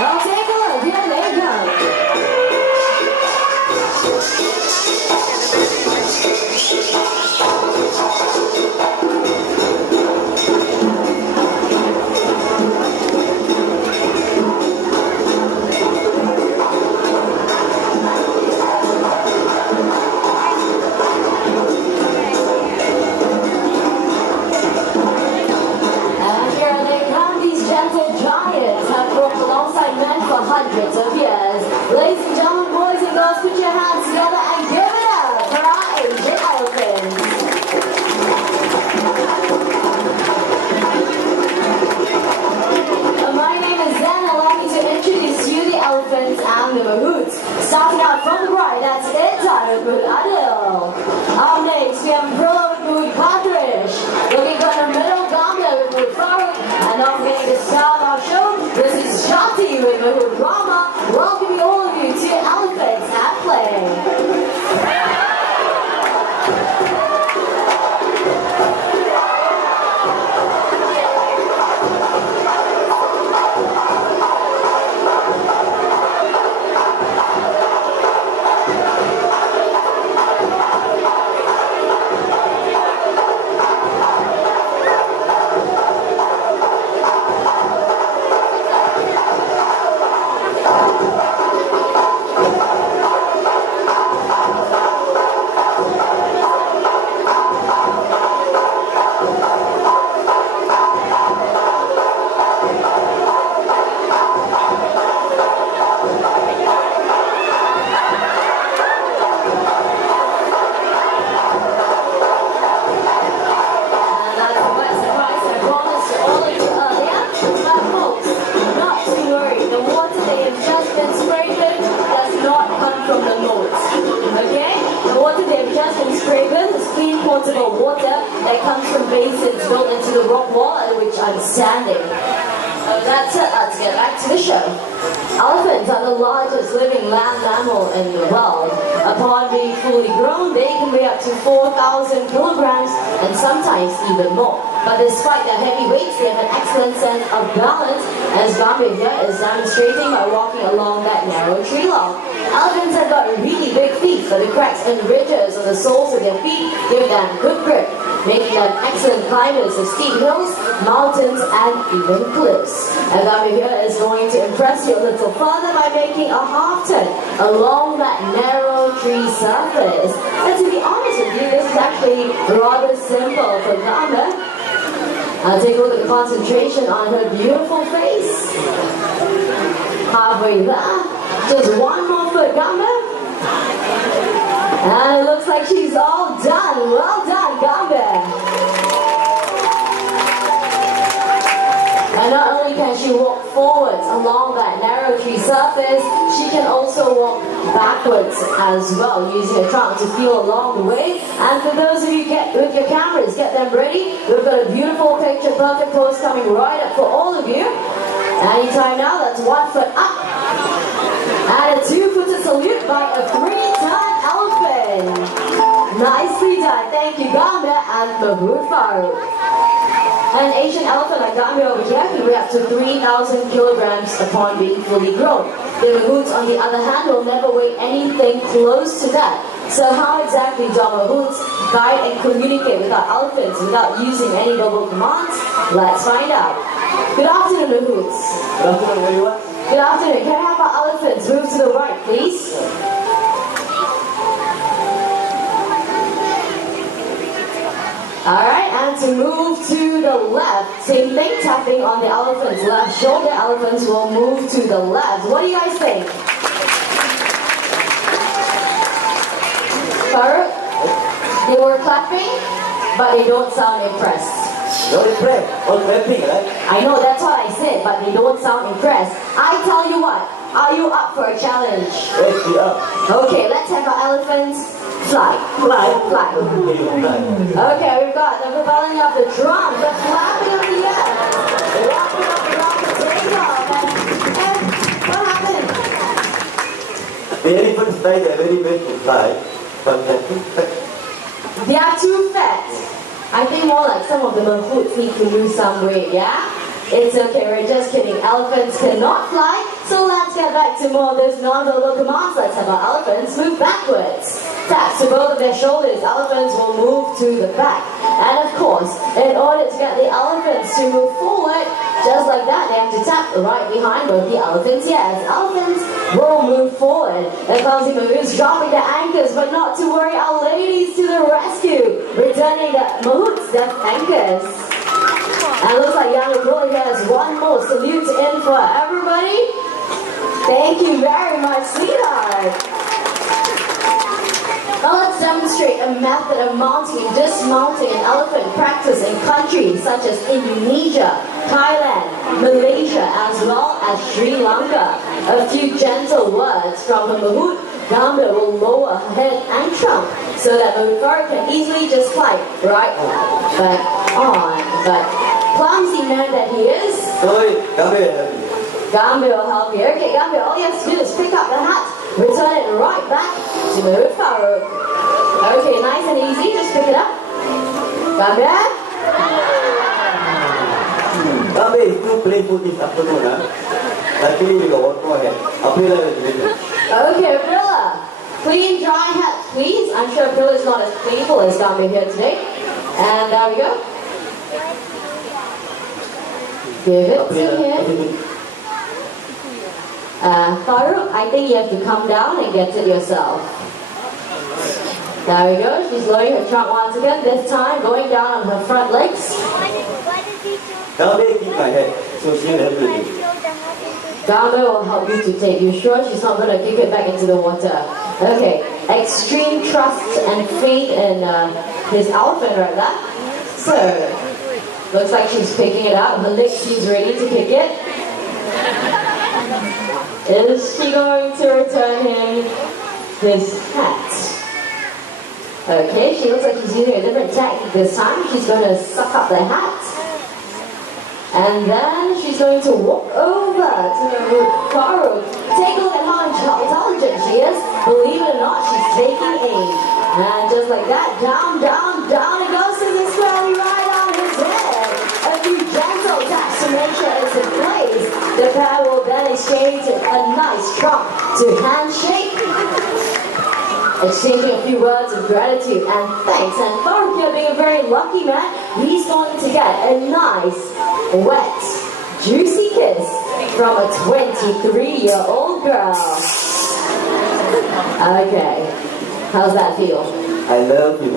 Well, take a look. Here they go. Hundreds of years. Ladies and gentlemen, boys and girls, put your hands together and give it up for our Asian elephants. My name is Zen. Allow me to introduce you the elephants and the mahouts. Starting out from the right, that's Intan with Adil. Up next, we have Bro with Padrish. Looking good in the middle, Gamla with Farooq. And up next to start our show, this is Shati with Mahut Rama. Welcoming all of you to Elephants at Play. Water that comes from basins built into the rock wall at which I'm standing. That's it, let's get back to the show. Elephants are the largest living land mammal in the world. Upon being fully grown, they can weigh up to 4,000 kilograms and sometimes even more. But despite their heavy weights, they have an excellent sense of balance, as Gambir here is demonstrating by walking along that narrow tree log. Elephants have got really big feet, but the cracks and ridges on the soles of their feet give them good grip, making them excellent climbers of steep hills, mountains, and even cliffs. And Gambir here is going to impress you a little further by making a half turn along that narrow tree surface. And to be honest with you, this is actually rather simple for Gambir. Take a look at the concentration on her beautiful face. Halfway there. Just one more foot, Gambir. And it looks like she's all done. Well done, Gambir. And not only can she walk forwards along that narrow tree surface, she can also walk backwards as well, using her trunk to feel along the way. And for those of you with your cameras, get them ready. We've got a beautiful picture, perfect pose coming right up for all of you. Anytime now, that's 1 foot up. And a 2-footer salute by a 3-ton elephant. Nicely done. Thank you, Gambir and Mahut Farooq. An Asian elephant like Gambir over here can weigh up to 3,000 kilograms upon being fully grown. The mahouts, on the other hand, will never weigh anything close to that. So how exactly do our mahouts guide and communicate with our elephants without using any verbal commands? Let's find out. Good afternoon, mahouts. Good afternoon, everyone. Good afternoon. Can I have our elephants move to the right, please? Alright, and to move to the left, same thing, tapping on the elephant's left shoulder. Elephants will move to the left. What do you guys think? Farooq, they were clapping, but they don't sound impressed. Not impressed, all clapping, right? I know, that's what I said, but they don't sound impressed. I tell you what, are you up for a challenge? Yes, we are. Okay, let's have our elephants fly. Fly. Fly. Fly. Okay, we've got the propelling of the drum, the flapping of the air, the wrapping of the drum, the takeoff, and what happened? The elephants fly, they're very best to fly, but they're too fat. They are too fat. I think more like some of the mahouts need to lose some weight, yeah? It's okay, we're just kidding. Elephants cannot fly, so let's get back to more of those non-verbal commands. Let's have our elephants move backwards. Taps to both of their shoulders, elephants will move to the back. And of course, in order to get the elephants to move forward, just like that, they have to tap right behind both the elephants' ears. Elephants will move forward. The clumsy moves, dropping the anchors, but not to worry, our ladies to the rescue, returning the Mahout's death anchors. And it looks like young Abdullah here has one more salute in for everybody. Thank you very much, sweetheart. Now let's demonstrate a method of mounting and dismounting an elephant practice in countries such as Indonesia, Thailand, Malaysia, as well as Sri Lanka. A few gentle words from the Mahout. Gambhir will lower her head and trunk so that Mahut can easily just climb right back on. But clumsy man that he is, Sorry, Gambhir. Gambhir will help you. Okay, Gambhir, all you have to do is pick up the hat, return it right back to Mahut Farooq. Okay, nice and easy, just pick it up. Gambhir? Gambhir is too playful this afternoon, huh? Luckily we got one more head. April is Okay, Aprilla. Clean, dry hat, please. I'm sure Aprilla is not as playful as Gambhir here today. And there we go. Give it to him. Farooq, I think you have to come down and get it yourself. There we go. She's lowering her trunk once again. This time going down on her front legs. Gambhir keep my head, so she'll help you. Gambhir will help you to take. You sure she's not going to kick it back into the water? Okay. Extreme trust and faith in his elephant right there. So, looks like she's picking it up. Her leg, she's ready to pick it. Is she going to return him his hat? Okay, she looks like she's using a different technique this time. She's going to suck up the hat. And then she's going to walk over to Farooq. Take a look at how intelligent she is. Believe it or not, she's taking aim. And just like that, down, down, down it goes to the squarely right on his head. A few gentle taps to make sure it's in place. The pair will then exchange a nice trunk to handshake. Exchanging a few words of gratitude and thanks. And Farooq here being a very lucky man, he's going to get a nice, wet, juicy kiss from a 23-year-old girl. Okay, how's that feel? I love you.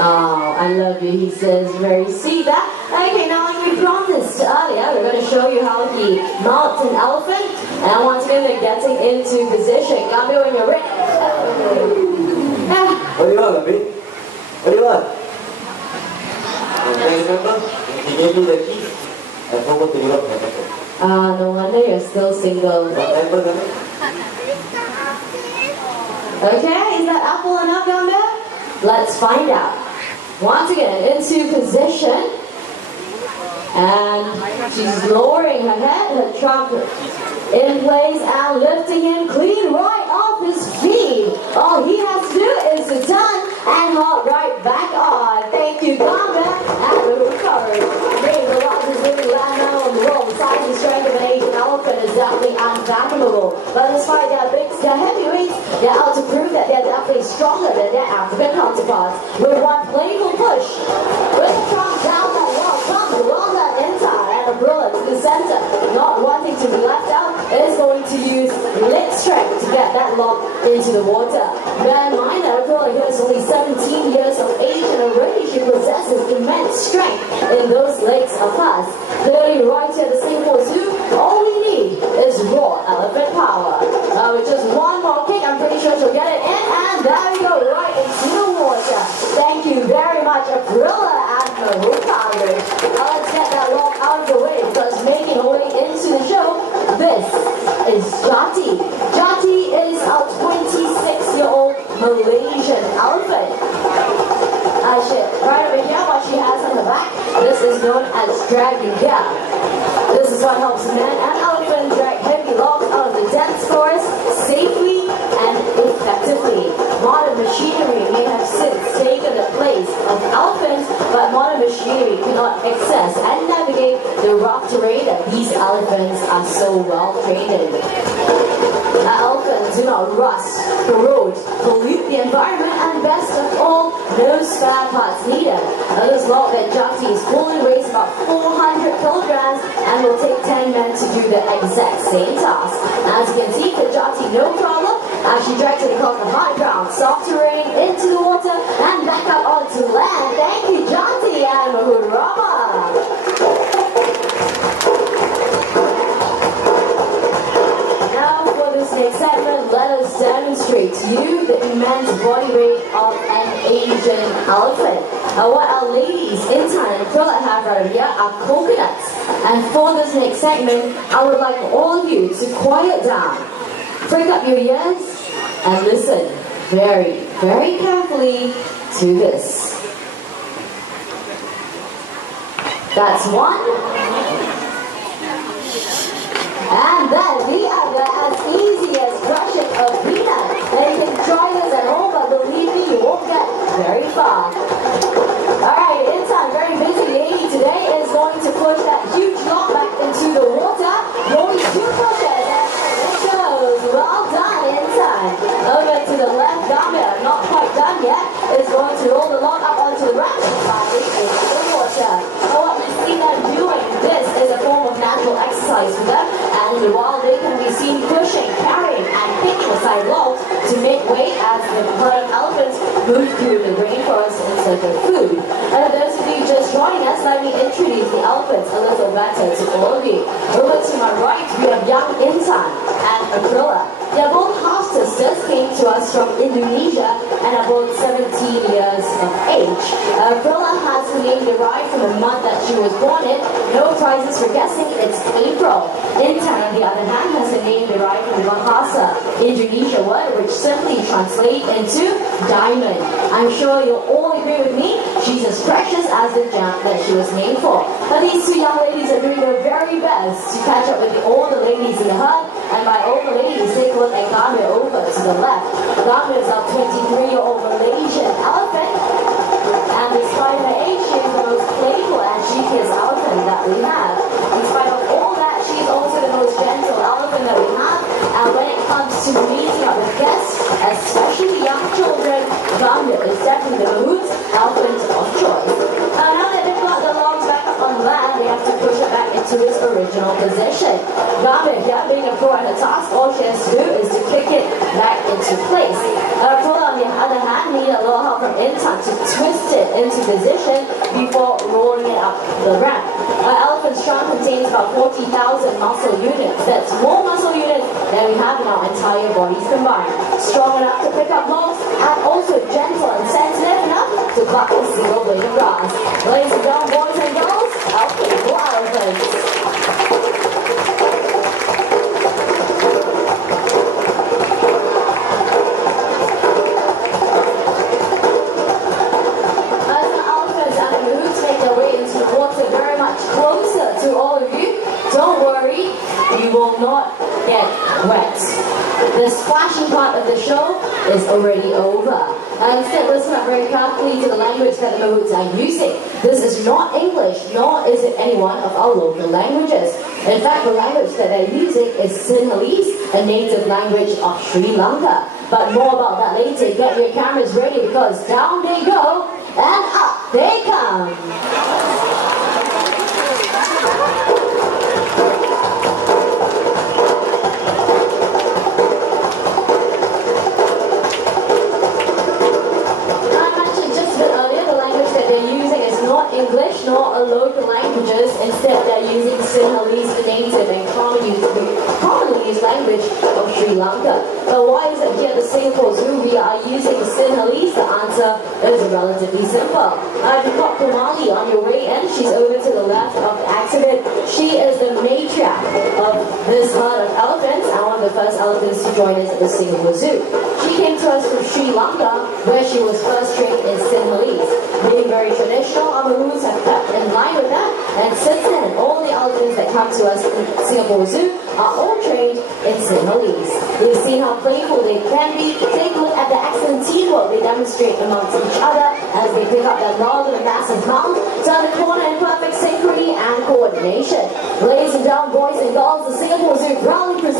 Oh, I love you, he says very sweet. Okay, now like we promised earlier, we're going to show you how he mounts an elephant. And once again, they're getting into position. Gambhir, when you're ready. What do you want, Gambhir? What do you want? Remember? He gave me the key. I forgot to give up my number. No wonder you're still single. What number, Gambhir? Okay, is that apple enough, Gambhir? Let's find out. Once again, into position. And she's lowering her head, her trunk in place and lifting him clean right off his feet. All he has to do is to turn and hop right back on. Thank you, Gambhir, and the recovery. Being the largest living land mammal in the world, the size and strength of an Asian elephant is definitely unfathomable. But despite their heavyweights, they're out to prove that they're definitely stronger than their African counterparts. With one playful push, with the trunk down that wall, comes along that inside and a bullet to the center, not wanting to be left out, is going to use leg strength to get that lock into the water. Bear in mind that Aprilla here is only 17 years of age and already she possesses immense strength in those legs of hers. Clearly right here at the Singapore Zoo, all we need is raw elephant power. With just one more kick, I'm pretty sure she'll get it in, and there we go, right into the water. Thank you very much, Aprilla and Mahut Farooq. Now let's get that lock out of the way, because making her way into the show, this is Jati. Jati is a 26-year-old Malaysian elephant. Right over here, what she has on the back, this is known as dragging gear. This is what helps men and elephants drag heavy logs out of the dense forest safely and effectively. Modern machinery may have since taken the place of elephants, but modern machinery cannot access and navigate the rough terrain well trained in. Elephants do not rust, corrode, pollute the environment, and best of all, no spare parts needed. This Lord Jati's fully weighs about 400 kilograms and will take 10 men to do the exact same task. As you can see, the Jati no problem, as she drags it across the hard ground, soft terrain, into the water, and back up onto land. Thank you, Jati and Mahmood Rama. Next segment, let us demonstrate to you the immense body weight of an Asian elephant. What our ladies in Thailand and Philippines have right here are coconuts. And for this next segment, I would like all of you to quiet down, prick up your ears, and listen very, very carefully to this. That's one. And then the other, as easy as crushing a peanut. And you can try this at home, but believe me, you won't get very far. Alright, Intan, very busy lady today, is going to push that huge log back into the water. Only 2 pushes, and it goes. Well done, Intan. Over to the left, Gambia, not quite done yet, is going to roll the log up onto the ratchet body into the water. So what you see them doing, this is a form of natural exercise for them. And while they can be seen pushing, carrying, and picking aside logs to make way as the herd of elephants move through the rainforest in search of food. And for those of you just joining us, let me introduce the elephants a little better to all of you. Over to my right, we have young Intan and Aprilla. They are both half-sisters, came to us from Indonesia and are both 17 years of age. Aprilla has her name derived from the month that she was born in. No prizes for guessing, it's April. Intan, on the other hand, has a name derived from the Bahasa Indonesia word, which simply translates into diamond. I'm sure you'll all agree with me, she's as precious as the gem that she was made for. But these 2 young ladies are doing their very best to catch up with the older ladies in the herd, and by older ladies, take a look at Gambia over to the left. Gambia is a 23-year-old Malaysian elephant, and despite her age, she is the most playful and cheekiest elephant that we have. In spite of all that, she is also the most gentle elephant that we have, and when it comes to meeting up with guests, especially young children, Gambia is definitely the Mahmood's elephant of choice. Now that they've got the logs back up on land, we have to push it back into its original position. Gambia, here being a pro at the task, all she has to do is to kick it back into place. Aprilla, on the other hand, need a little help from Intan to twist it into position before rolling it up the ramp. Elephant strong contains about 40,000 muscle units. That's more muscle units than we have in our entire bodies combined. Strong enough to pick up logs, and also gentle and sensitive enough to pluck a single blade of grass. Ladies and gentlemen, boys and girls, our playful elephants. You will not get wet. The splashing part of the show is already over. Instead, listen up very carefully to the language that the Mahmoods are using. This is not English, nor is it any one of our local languages. In fact, the language that they're using is Sinhalese, a native language of Sri Lanka. But more about that later. Get your cameras ready, because down they go and up they come. English nor a local languages. Instead, they're using Sinhalese, the native and commonly used language of Sri Lanka. But why is it here at the Singapore Zoo we are using Sinhalese? The answer is relatively simple. You've got Kumali on your way in. She's over to the left of the exhibit. She is the matriarch of this herd of elephants and one of the first elephants to join us at the Singapore Zoo. She came to us from Sri Lanka, where she was first trained in Sinhalese. Being very traditional, our Mahmoods have kept in line with that, and since then, all the elephants that come to us in Singapore Zoo are all trained in Sinhalese. We've seen how playful they can be. Take a look at the excellent teamwork they demonstrate amongst each other as they pick up their log in a massive mount, turn the corner in perfect synchrony and coordination. Ladies and gentlemen, boys and girls, the Singapore Zoo proudly presents